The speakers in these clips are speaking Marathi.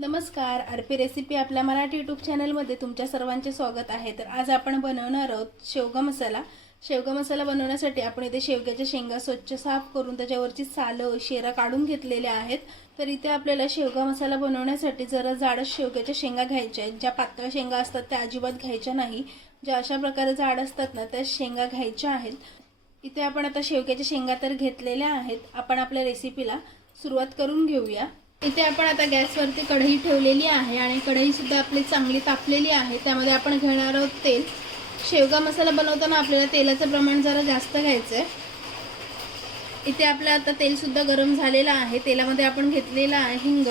नमस्कार आरपी रेसिपी आपल्या मराठी यूट्यूब चॅनलमध्ये तुमच्या सर्वांचे स्वागत आहे. तर आज आपण बनवणार आहोत शेवगा मसाला. शेवगा मसाला बनवण्यासाठी आपण इथे शेवग्याच्या शेंगा स्वच्छ साफ करून त्याच्यावरची सालं शेरा काढून घेतलेल्या आहेत. तर इथे आपल्याला शेवगा मसाला बनवण्यासाठी जरा जाडच शेवग्याच्या शेंगा घ्यायच्या आहेत. ज्या पातळ शेंगा असतात त्या अजिबात घ्यायच्या नाही. ज्या अशा प्रकारे जाड असतात ना त्या शेंगा घ्यायच्या आहेत. इथे आपण आता शेवग्याच्या शेंगा तर घेतलेल्या आहेत. आपण आपल्या रेसिपीला सुरुवात करून घेऊया. इथे आपण आता गॅसवरती कढई ठेवलेली आहे आणि कढई सुद्धा आपली चांगली तापलेली आहे. त्यामध्ये आपण घेणार आहोत तेल. शेवगा मसाला बनवताना आपल्याला तेलाचं प्रमाण जरा जास्त घ्यायचं आहे इथे आपलं आता तेल सुद्धा गरम झालेलं आहे. तेलामध्ये आपण घेतलेलं आहे हिंग.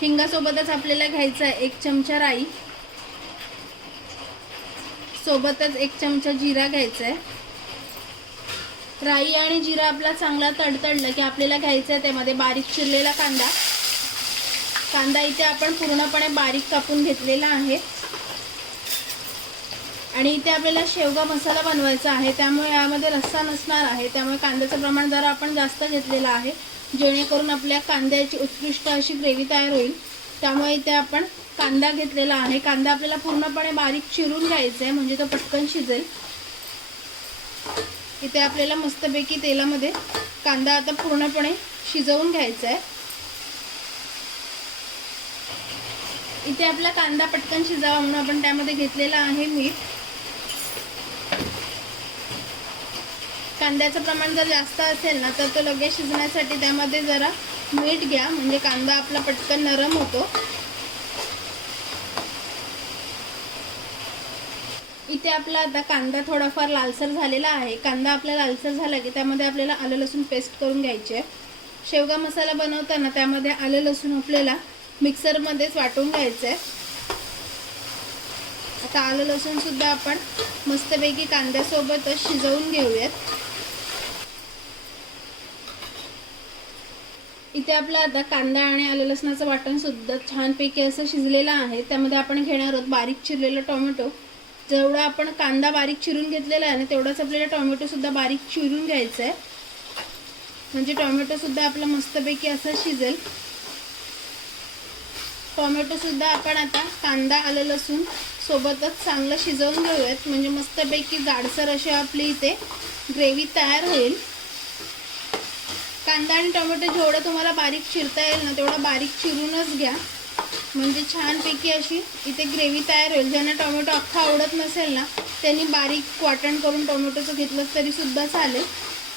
हिंगासोबतच आपल्याला घ्यायचं आहे एक चमचा राई. सोबतच एक चमचा जिरा घ्यायचा आहे राई आणि जिरा आपला चांगला तडतडलं की आपल्याला घ्यायचं आहे त्यामध्ये बारीक चिरलेला कांदा. कांदा इथे आपण पूर्णपणे बारीक कापून घेतलेला आहे. आणि इथे आपल्याला शेवगा मसाला बनवायचा आहे. त्यामुळे यामध्ये रस्सा नसणार आहे. त्यामुळे कांद्याचं प्रमाण जरा आपण जास्त घेतलेलं आहे. जेणेकरून आपल्या कांद्याची उत्कृष्ट अशी ग्रेव्ही तयार होईल. त्यामुळे इथे आपण कांदा घेतलेला आहे. कांदा आपल्याला पूर्णपणे बारीक चिरून घ्यायचा आहे. म्हणजे तो पटकन शिजेल. इथे आपल्याला मस्तपैकी तेलामध्ये कांदा आता पूर्णपणे शिजवून घ्यायचा आहे. इथे आपला कांदा पटकन शिजावा म्हणून आपण त्यामध्ये घेतलेला आहे मीठ. कांद्याचं प्रमाण जर जास्त असेल ना तर तो लगेच शिजण्यासाठी त्यामध्ये जरा मीठ घ्या. म्हणजे कांदा आपला पटकन नरम होतो. इथे आपला आता कांदा थोडाफार लालसर झालेला आहे. कांदा आपला लालसर झाला की त्यामध्ये आपल्याला आलं लसूण पेस्ट करून घ्यायची आहे. शेवगा मसाला बनवताना त्यामध्ये आलं लसूण आपल्याला मिक्सरमध्येच वाटून घ्यायचं आहे आता आलं लसूण सुद्धा आपण मस्तपैकी कांद्यासोबतच शिजवून घेऊयात. इथे आपला आता कांदा आणि आलं लसणाचं वाटण सुद्धा छानपैकी असं शिजलेलं आहे. त्यामध्ये आपण घेणार आहोत बारीक चिरलेलं टोमॅटो. जेवढा आपण कांदा बारीक चिरून घेतलेला आहे ना तेवढाच आपल्याला टोमॅटो सुद्धा बारीक चिरून घ्यायचा आहे म्हणजे टोमॅटो सुद्धा आपला मस्तपैकी असं शिजेल. टोमॅटो सुद्धा आपण आता कांदा आलं लसूण सोबतच चांगलं शिजवून घेऊयात. म्हणजे मस्तपैकी जाडसर अशी आपली इथे ग्रेव्ही तयार होईल. कांदा आणि टोमॅटो जेवढं तुम्हाला बारीक चिरता येईल ना तेवढं बारीक चिरूनच घ्या. म्हणजे छानपैकी अशी इथे ग्रेव्ही तयार होईल. ज्यांना टोमॅटो अख्खा आवडत नसेल ना त्यांनी बारीक वाटण करून टोमॅटोचं घेतलं तरी सुद्धा चालेल.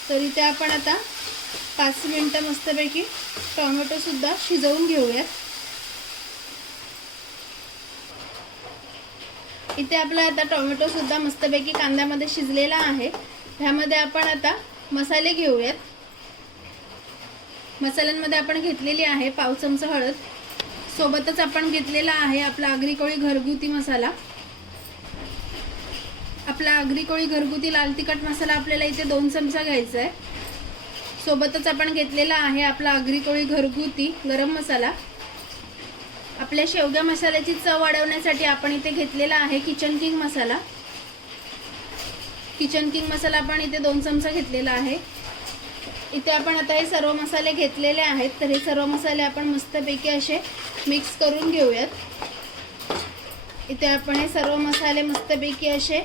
तर इथे आपण आता पाच मिनटं मस्तपैकी टोमॅटोसुद्धा शिजवून घेऊयात. इथे आपला आता टोमॅटोसुद्धा मस्तपैकी कांद्यामध्ये शिजलेला आहे. ह्यामध्ये आपण आता मसाले घेऊयात. मसाल्यांमध्ये आपण घेतलेली आहे पाव चमचा हळद. सोबतच आपण घेतलेला आहे आपला आगरी कोळी घरगुती मसाला. आपला आगरी कोळी घरगुती लाल तिखट मसाला आपल्याला इथे दोन चमचा घ्यायचा आहे सोबतच आपण घेतलेला आहे आपला आगरी कोळी घरगुती गरम मसाला. आपल्या शेवग्या मसाल्याची चव वाढवण्यासाठी आपण इथे घेतलेला आहे kitchen king masala. Kitchen king masala आपण इथे दोन चमचा घेतलेला आहे. इथे आपण आता हे सर्व मसाले घेतलेले आहेत. तर हे सर्व मसाले आपण मस्तपैकी असे मिक्स करून घेऊयात. इथे आपण हे सर्व मसाले मस्तपैकी असे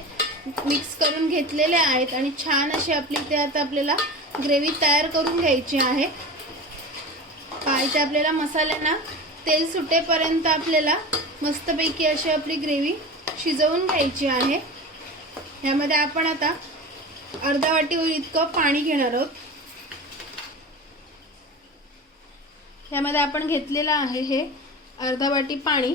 मिक्स करून घेतलेले आहेत आणि छान अशी आपली इथे आता आपल्याला ग्रेव्ही तयार करून घ्यायची आहे. हा इथे आपल्याला मसाल्यांना तेल सुटेपर्यंत आपल्याला मस्तपैकी अशी आपली ग्रेव्ही शिजवून घ्यायची आहे. ह्यामध्ये आपण आता अर्धा वाटी इतकं पाणी घेणार आहोत. ह्यामध्ये आपण घेतलेलं आहे हे अर्धा वाटी पाणी.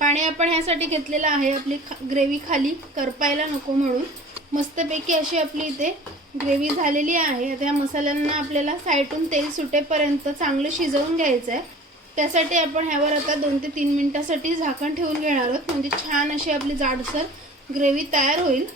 पाणी आपण ह्यासाठी घेतलेलं आहे आपली खा ग्रेव्ही खाली करपायला नको म्हणून. मस्तपैकी अशी आपली इथे ग्रेव्ही झालेली आहे. आता या मसाल्यांना आपल्याला साईटून तेल सुटेपर्यंत चांगलं शिजवून घ्यायचं आहे त्यासाठी आपण ह्यावर आता दोन ते तीन मिनटासाठी झाकण ठेवून घेणार आहोत. म्हणजे छान अशी आपली जाडसर ग्रेव्ही तयार होईल.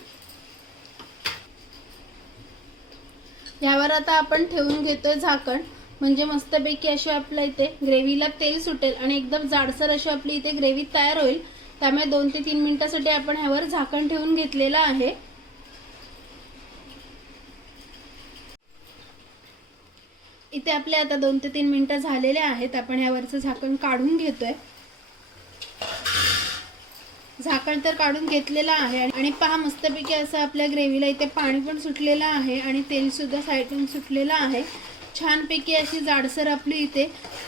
ह्यावर आता आपण ठेवून घेतोय झाकण. म्हणजे मस्तपैकी अशी आपल्या इथे ग्रेव्हीला तेल सुटेल आणि एकदम जाडसर अशी आपली इथे ग्रेव्ही तयार होईल. त्यामुळे दोन ते तीन मिनिटासाठी आपण ह्यावर झाकण ठेवून घेतलेलं आहे. इथे आपले आता दोन ते तीन मिनटं झालेले आहेत. आपण ह्यावरचं झाकण काढून घेतोय. झाकण तर काढून घेतलेलं आहे आणि- आणि पहा मस्तपैकी असं आपल्या ग्रेव्हीला इथे पाणी पण सुटलेलं आहे आणि तेल सुद्धा साईडून सुटलेलं आहे. छानपैकी अशी जाडसर आपली इथे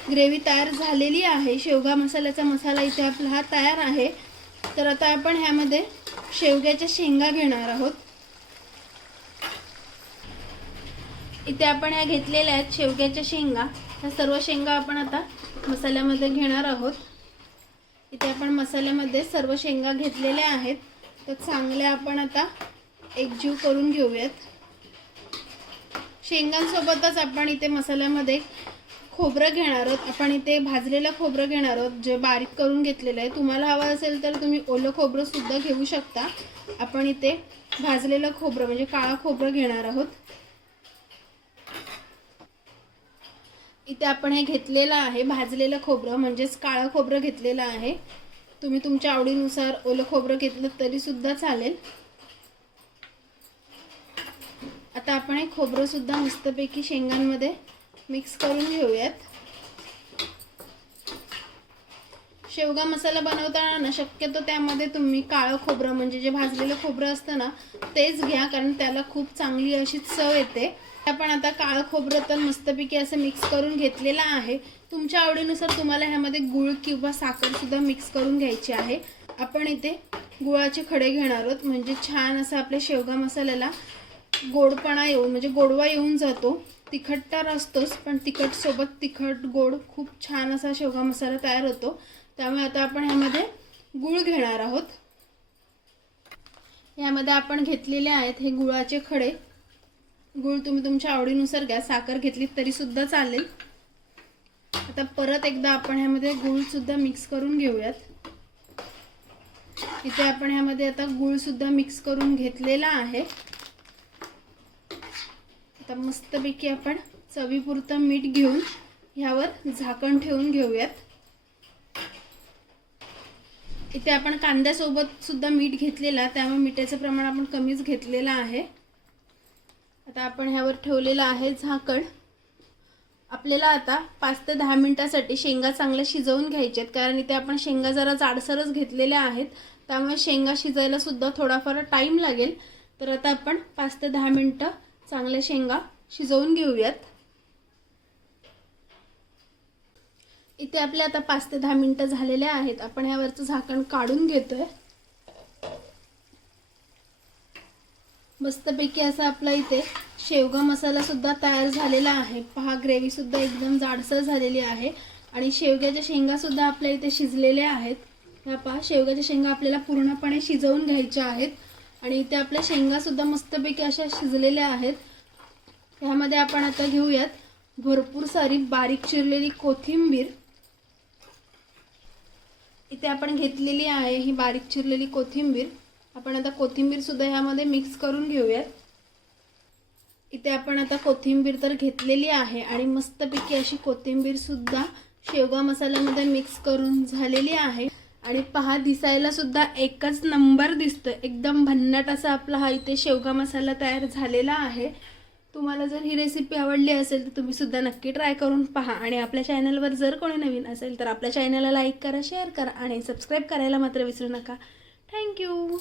ग्रेव्ही तयार झालेली आहे. शेवगा मसाल्याचा मसाला इथे आपला हा तयार आहे. तर आता आपण ह्यामध्ये शेवग्याच्या शेंगा घेणार आहोत. इथे आपण ह्या घेतलेल्या आहेत शेवग्याच्या शेंगा. ह्या सर्व शेंगा आपण आता मसाल्यामध्ये घेणार आहोत. इथे आपण मसाल्यामध्ये सर्व शेंगा घेतलेल्या आहेत. तर चांगल्या आपण आता एकजीव करून घेऊयात. शेंगांसोबतच आपण इथे मसाल्यामध्ये खोबरं घेणार आहोत. आपण इथे भाजलेलं खोबरं घेणार आहोत जे बारीक करून घेतलेलं आहे. तुम्हाला हवं असेल तर तुम्ही ओलं खोबरंसुद्धा घेऊ शकता. आपण इथे भाजलेलं खोबरं म्हणजे काळं खोबरं घेणार आहोत. इथे आपण हे घेतलेलं आहे भाजलेलं खोबरं म्हणजेच काळं खोबरं घेतलेलं आहे. तुम्ही तुमच्या आवडीनुसार ओलं खोबरं घेतलं तरीसुद्धा चालेल. आता आपण हे खोबरं सुद्धा मस्तपैकी शेंगांमध्ये मिक्स करून घेऊयात. शेवगा मसाला बनवताना ना शक्यतो त्यामध्ये तुम्ही काळं खोबरं म्हणजे जे भाजलेलं खोबरं असतं ना तेच घ्या कारण त्याला खूप चांगली अशी चव येते. आपण आता काळं खोबरं तर मस्तपैकी असं मिक्स करून घेतलेलं आहे. तुमच्या आवडीनुसार तुम्हाला ह्यामध्ये गुळ किंवा साखर सुद्धा मिक्स करून घ्यायची आहे. आपण इथे गुळाचे खडे घेणार आहोत. म्हणजे छान असं आपल्या शेवगा मसाल्याला गोडपणा येऊन म्हणजे गोडवा येऊन जातो. तिखट तर असतोच पण तिखट सोबत तिखट गोड खूप छान असा शेवगा मसाला तयार होतो. त्यामुळे आता आपण ह्यामध्ये गुळ घेणार आहोत. यामध्ये आपण घेतलेले आहेत हे गुळाचे खडे. गुळ तुम्ही तुमच्या आवडीनुसार घ्या साखर घेतली तरी सुद्धा चालेल. आता परत एकदा आपण ह्यामध्ये गुळ सुद्धा मिक्स करून घेऊयात. इथे आपण ह्यामध्ये आता गुळ सुद्धा मिक्स करून घेतलेला आहे. आता मस्तपैकी आपण चवीपुरतं मीठ घेऊन ह्यावर झाकण ठेवून घेऊयात. इथे आपण कांद्यासोबत सुद्धा मीठ घेतलेला त्यामुळे मिठाचं प्रमाण आपण कमीच घेतलेलं आहे. आता आपण ह्यावर ठेवलेलं आहे झाकण. आपल्याला आता पाच ते दहा मिनटासाठी शेंगा चांगल्या शिजवून घ्यायच्या आहेत कारण इथे आपण शेंगा जरा जाडसरच घेतलेल्या आहेत त्यामुळे शेंगा शिजायला सुद्धा थोडाफार टाईम लागेल. तर आता आपण पाच ते दहा मिनटं चांगल्या शेंगा शिजवून घेऊयात. इथे आपले आता पाच ते दहा मिनटं झालेले आहेत. आपण ह्यावरचं झाकण काढून घेतोय. मस्तपैकी असा आपला इथे शेवगा मसाला सुद्धा तयार झालेला आहे. पहा ग्रेव्ही सुद्धा एकदम जाडसर झालेली आहे. आणि शेवग्याच्या शेंगा सुद्धा आपल्या इथे शिजलेल्या आहेत. ह्या पहा शेवग्याच्या शेंगा आपल्याला पूर्णपणे शिजवून घ्यायच्या आहेत. आणि इथे आपल्या शेंगा सुद्धा मस्तपैकी अशा शिजलेल्या आहेत. ह्यामध्ये आपण आता घेऊयात भरपूर सारी बारीक चिरलेली कोथिंबीर. इथे आपण घेतलेली आहे ही बारीक चिरलेली कोथिंबीर. आपण आता कोथिंबीर सुद्धा ह्यामध्ये मिक्स करून घेऊयात. इथे आपण आता कोथिंबीर तर घेतलेली आहे आणि मस्तपैकी अशी कोथिंबीर सुद्धा शेवगा मसाल्यामध्ये मिक्स करून झालेली आहे. आणि पहा दिसायला सुद्धा एकच नंबर दिसतं एकदम भन्नाट असा आपला हा इथे शेवगा मसाला तयार झालेला आहे. तुम्हाला जर ही रेसिपी आवडली असेल तर तुम्ही सुद्धा नक्की ट्राय करून पहा. आणि आपल्या चॅनलवर जर कोणी नवीन असेल तर आपल्या चॅनलला लाईक करा शेअर करा आणि सबस्क्राईब करायला मात्र विसरू नका. थँक्यू